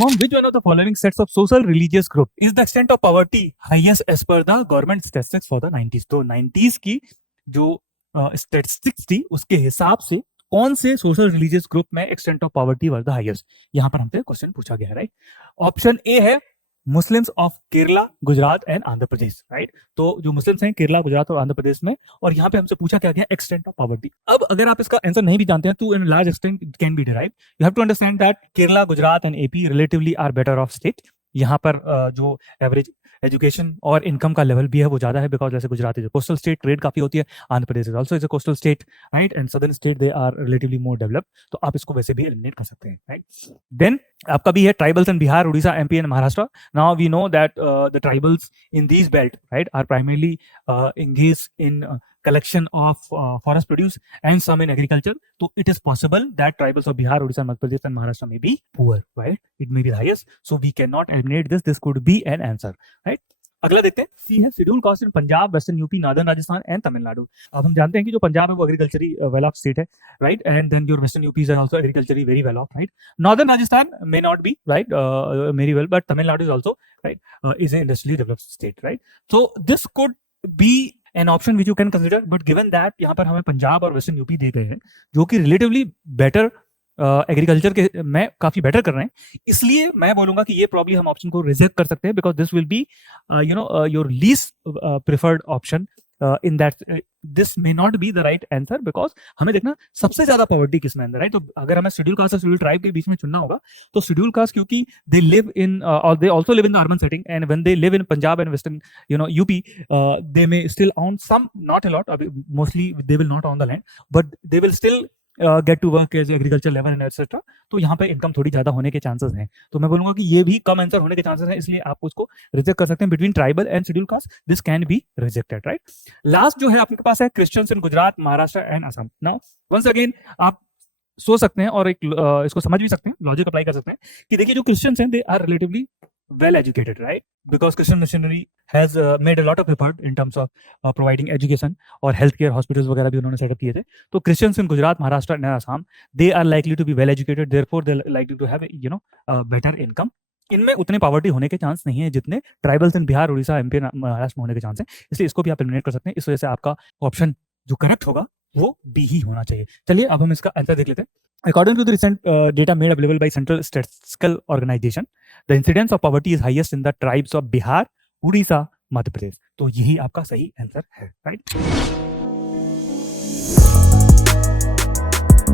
Among which one of the following sets of social religious group is the extent of poverty highest as per the government statistics for the 90s? तो 90s की जो statistics थी उसके हिसाब से कौन से सोशल रिलीजियस ग्रुप में extent of poverty were the highest, यहां पर हमसे क्वेश्चन पूछा गया है, राइट। ऑप्शन ए है Muslims of Kerala, Gujarat and Andhra Pradesh, right. तो जो मुस्लिम्स हैं केरला, गुजरात और आंध्र प्रदेश में, और यहाँ पे हमसे पूछा क्या गया, एक्सटेंट ऑफ पॉवर्टी। अब अगर आप इसका आंसर नहीं भी जानते हैं तो in large extent it can be derive. You have to understand that Kerala, Gujarat and AP relatively are better off state. यहाँ पर जो एवरेज एजुकेशन और इनकम का लेवल भी है वो ज्यादा है, बिकॉज जैसे Gujarat is coastal state, trade काफी होती है, Andhra Pradesh is also is a coastal state, right, and southern state they are relatively more developed, तो आप इसको वैसे भी एलिमिनेट कर सकते हैं, राइट। देन आपका भी है tribals in Bihar, Odisha, MP and Maharashtra. Now we know that the tribals in these belt, right, are primarily engaged in collection of forest produce and some in agriculture. So it is possible that tribals of Bihar, Odisha, Madhya Pradesh and Maharashtra may be poor, right? It may be the highest. So we cannot eliminate this. This could be an answer, right? अगला देखते हैं, see है schedule caste in Punjab, western UP, northern Rajasthan and Tamil Nadu. अब हम जानते हैं कि जो पंजाब है वो एग्रीकल्चरी वेल ऑफ स्टेट है, right, and then your western UP is also agriculturally very well off, right. Northern Rajasthan may not be, right, very well, but Tamil Nadu is also, right, is an industrially developed state, right. So this could be an option which you can consider, but given that यहाँ पर हमें पंजाब और western UP दे गए हैं जो कि relatively better agriculture के में काफी बेटर कर रहे हैं, इसलिए मैं बोलूंगा कि ये प्रॉब्ली हम ऑप्शन को रिजेक्ट कर सकते हैं, because this will be your least preferred option in that this may not be the right answer, because हमें देखना सबसे ज्यादा पॉवर्टी किस में अंदर है। तो अगर हमें शेड्यूल कास्ट और शेड्यूल ट्राइब के बीच में चुनना होगा तो शेड्यूल कास्ट, क्योंकि दे लिव इन और they also live in the urban setting, and when they live in Punjab and western UP, they may still own some, not a lot, mostly they will not own the land, but they will still get to work as agriculture level and etcetera. तो यहाँ पे income थोड़ी ज्यादा होने के chances हैं, तो मैं बोलूंगा कि ये भी कम आंसर होने के चांसेस हैं, इसलिए आप उसको रिजेक्ट कर सकते हैं। Between tribal and schedule caste this can be rejected, right. Last जो है आपके पास है Christians in Gujarat, Maharashtra and Assam. Now once again आप सोच सकते हैं और एक इसको समझ भी सकते हैं, लॉजिक अप्लाई कर सकते हैं कि देखिए जो क्रिश्चियंस हैं they are relatively well educated, right, because Christian missionary has made a lot of effort in terms of providing education और healthcare hospitals वगैरह भी उन्होंने सेटअप किए थे। तो Christians in Gujarat, Maharashtra and Assam, they are likely to be well educated, therefore they are likely to have better income। इनमें उतने poverty होने के चांस नहीं है जितने tribals in Bihar, Odisha, MP, Maharashtra में होने के चांस है, इसलिए इसको भी आप एलिमिनेट कर सकते हैं। इस वजह से आपका ऑप्शन जो करेक्ट होगा वो बी ही होना चाहिए। चलिए अब हम इसका आंसर देख लेते हैं। According to the recent data made available by Central Statistical Organization, the incidence of poverty is highest in the tribes of Bihar, Odisha, Madhya Pradesh। तो यही आपका सही आंसर है, राइट।